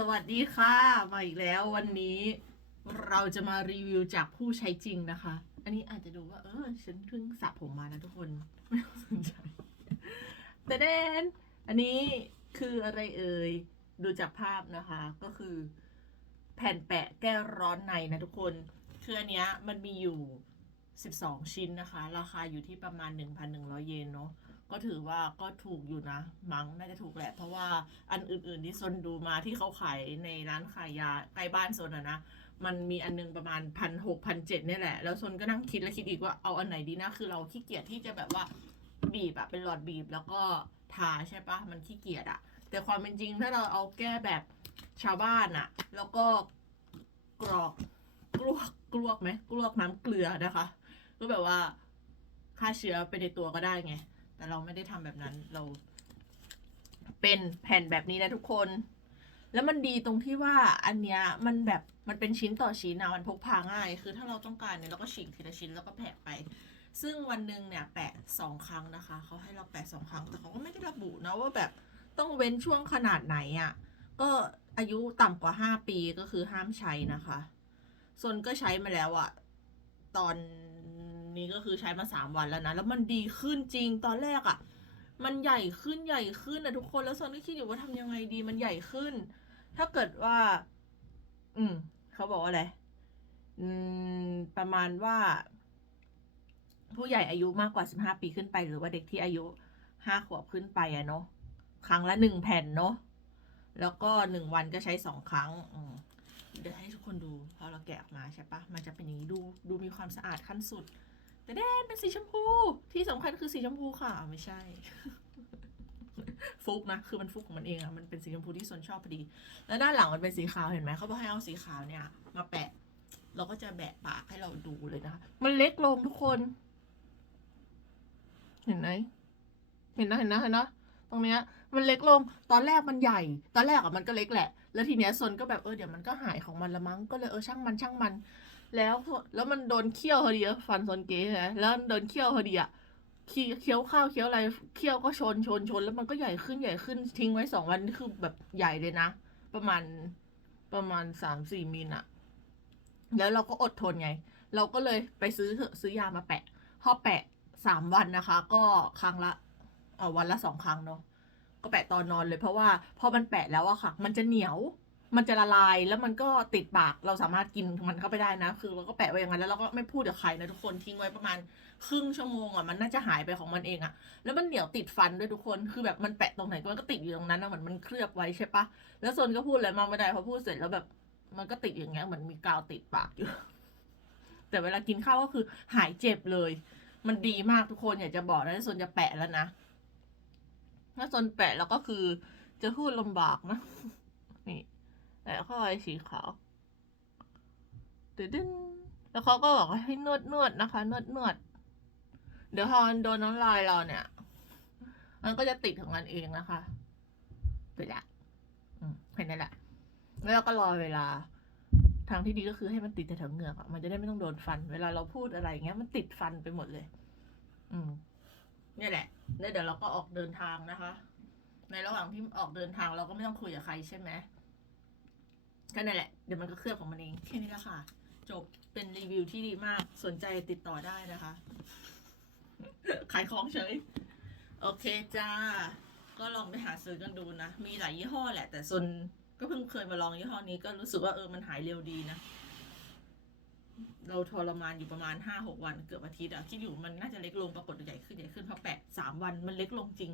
สวัสดีค่ะ มาอีกแล้ววันนี้เราจะมารีวิวจากผู้ใช้จริงนะคะ อันนี้อาจจะดูว่า เออ ฉันเพิ่งสระผมมานะทุกคน ไม่ต้องสนใจแต่เดนอันนี้คืออะไรเอ่ย ดูจากภาพนะคะ ก็คือ แผ่นแปะแก้ร้อนในนะทุกคน คืออันเนี้ยมันมีอยู่ 12 ชิ้นนะคะ ราคาอยู่ที่ประมาณ 1,100 เยนเนาะ ก็ถือว่าก็ถูกอยู่นะมั้งน่าจะถูกแหละ เพราะว่าอันอื่น ๆ ที่ซนดูมาที่เขาขายในร้านขายยาใกล้บ้านซนอะนะมันมีอันนึงประมาณพันหกพันเจ็ดนี่แหละ แล้วซนก็นั่งคิดแล้วคิดอีกว่าเอาอันไหนดีนะ คือเราขี้เกียจที่จะแบบว่าบีบอะเป็นหลอดบีบแล้วก็ทาใช่ปะมันขี้เกียจอะแต่ความเป็นจริงถ้าเราเอาแก้แบบชาวบ้านอะแล้วก็กรอกกลวกกลวกไหมกลวกน้ำเกลือนะคะ ก็แบบว่าฆ่าเชื้อไปในตัวก็ได้ไง แต่เราไม่ได้ทำแบบนั้นเรา เป็นแผ่นแบบนี้นะทุกคน แล้วมันดีตรงที่ว่าอันเนี้ยมันแบบมันเป็นชิ้นต่อชิ้นนะมันพกพาง่าย คือถ้าเราต้องการเนี่ยเราก็ฉีกทีละชิ้นแล้วก็แผะไป ซึ่งวันหนึ่งเนี่ยแปะสองครั้งนะคะเขาให้เราแปะสองครั้งแต่เขาก็ไม่ได้ระบุนะว่าแบบต้องเว้นช่วงขนาดไหนอะ่ะก็อายุต่ำกว่าห้าปีก็คือห้ามใช้นะคะ ส่วนก็ใช้มาแล้วอะตอน นี้ก็คือใช้มาสามวันแล้วนะ แล้วมันดีขึ้นจริงตอนแรกอะ่ะ มันใหญ่ขึ้นใหญ่ขึ้นนะทุกคนแล้วซอนก็คิดอยู่ว่าทำยังไงดีมันใหญ่ขึ้น ถ้าเกิดว่า อืมเขาบอกว่าอะไรอืมประมาณว่า ผู้ใหญ่อายุมากกว่าสิบห้าปีขึ้นไป หรือว่าเด็กที่อายุห้าขวบขึ้นไปอะเนาะครั้งละหนึ่งแผ่นเนาะแล้วก็หนึ่งวันก็ใช้สองครั้งเดี๋ยวให้ทุกคนดูพอเราแกะออกมาใช่ปะมันจะเป็นอย่างนี้ดูดูมีความสะอาดขั้นสุด แต่แดนเป็นสีชมพู ที่สำคัญคือสีชมพูค่ะไม่ใช่ ฟุกนะ คือมันฟุกของมันเองอะมันเป็นสีชมพูที่สนชอบพอดี แล้วด้านหลังมันเป็นสีขาวเห็นไหมเขาบอกให้เอาสีขาวเนี่ย มาแปะ เราก็จะแบะปากให้เราดูเลยนะคะ มันเล็กลงทุกคน เห็นไหมเห็นนะเห็นนะเห็นนะตรงเนี้ยมันเล็กลง ตอนแรกมันใหญ่ ตอนแรกอะมันก็เล็กแหละ แล้วทีเนี้ยซนก็แบบเออเดี๋ยวมันก็หายของมันละมั้ง ก็เลยเออช่างมันช่างมัน แล้วแล้วมันโดนเคี่ยวพอดีฟันซนเก๋นะแล้วโดนเคี่ยวพอดีอะเคี้ยวข้าวเคี้ยวอะไรเคี่ยวก็ชนชนชน แล้วมันก็ใหญ่ขึ้นใหญ่ขึ้นทิ้งไว้สองวันนี่คือแบบใหญ่เลยนะ ประมาณประมาณสามสี่มิลอะแล้วเราก็อดทนไง เราก็เลยไปซื้อซื้อยามาแปะพอแปะสามวันนะคะ ก็ครั้งละเออวันละสองครั้งเนาะก็แปะตอนนอนเลยเพราะว่าพอมันแปะแล้วอะค่ะ มันจะเหนียว มันจะละลายแล้วมันก็ติดปากเราสามารถกินมันเข้าไปได้นะ คือเราก็แปะไว้อย่างนั้นแล้วเราก็ไม่พูดกับใครนะทุกคนทิ้งไว้ประมาณครึ่งชั่วโมงอะมันน่าจะหายไปของมันเองอะแล้วมันเหนียวติดฟันด้วยทุกคนคือแบบมันแปะตรงไหนก็มันก็ติดอยู่ตรงนั้นนะเหมือนมันเคลือบไว้ใช่ปะแล้วโซนก็พูดอะไรมาไม่ได้พอพูดเสร็จแล้วแบบมันก็ติดอย่างเงี้ยเหมือนมีกาวติดปากอยู่ แต่เวลากินข้าวก็คือหายเจ็บเลย มันดีมากทุกคนอยากจะบอกนะโซนจะแปะแล้วนะถ้าโซนแปะแล้วก็คือจะพูดลำบากนะนี่ แต่เข้าไปสีขาวตึดึงแล้วเขาก็บอกว่าให้นวดนวดนะคะ นวดนวด เดี๋ยวพอมันโดนน้ำลายเราเนี่ย มันก็จะติดของมันเองนะคะไปละเห็นไหละแล้วเราก็รอเวลา ทางที่ดีก็คือให้มันติดแถวเหงือกมันจะได้ไม่ต้องโดนฟัน เวลาเราพูดอะไรอย่างเงี้ย มันติดฟันไปหมดเลย อืมนี่แหละแล้วเดี๋ยวเราก็ออกเดินทางนะคะ ในระหว่างที่ออกเดินทางเราก็ไม่ต้องคุยกับใครใช่ไหม ก็นั่นแหละเดี๋ยวมันก็เคลือบของมันเองแค่นี้แหละค่ะ จบเป็นรีวิวที่ดีมากสนใจติดต่อได้นะคะ ขายของเฉย โอเคจ้า ก็ลองไปหาซื้อกันดูนะ มีหลายยี่ห้อแหละ แต่ส่วนก็เพิ่งเคยมาลองยี่ห้อนี้ก็รู้สึกว่าเออมันหายเร็วดีนะ เราทรมานอยู่ประมาณห้าหกวันเกือบอาทิตย์อะคิดอยู่มันน่าจะเล็กลงปรากฏใหญ่ขึ้นใหญ่ขึ้นพอแปะสามวันมันเล็กลงจริง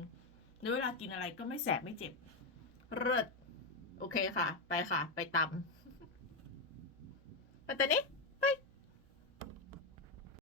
ในเวลากินอะไรก็ไม่แสบไม่เจ็บเลิศ เคค่ะ ไปค่ะ ไปตำไปแต่นี้